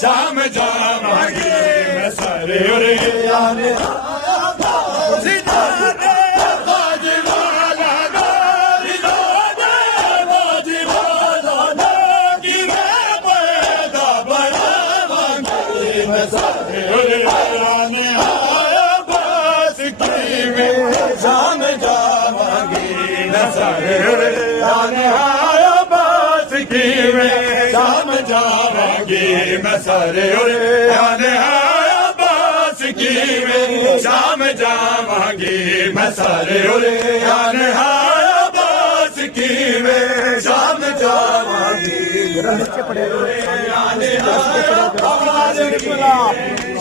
शाम जावांगे मैं सारे उरे आने शाम जावांगे मैं सारे उरे आने आया बास की में शाम जावांगे मैं सारे उरे आने आया बास की में शाम जावांगे मैं सारे उरे आने आया बास की में शाम जावांगे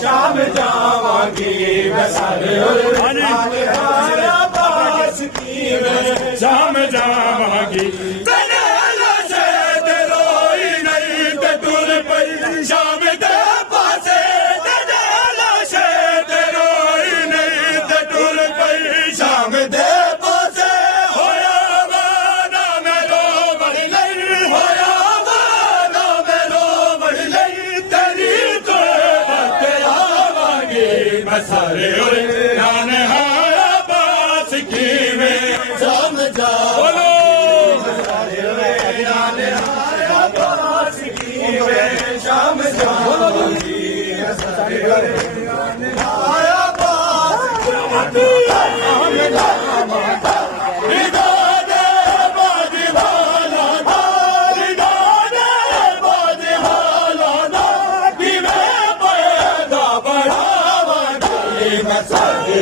शाम जावांगे मैं सारे उरे आने आया बास की में शाम जावांगे शाम दे पासे लाशे ते रोई नहीं ते टुर पई शाम दे पासे होया वादा मेरो बड़ी लई होया वादा मेरो बड़ी लई तेरी तो के आवांगे मैं सारे उरे आने आया बास की में शाम जा बोलो सारे उरे आने आया बास की में शाम जावांगे आया बास मैं सारे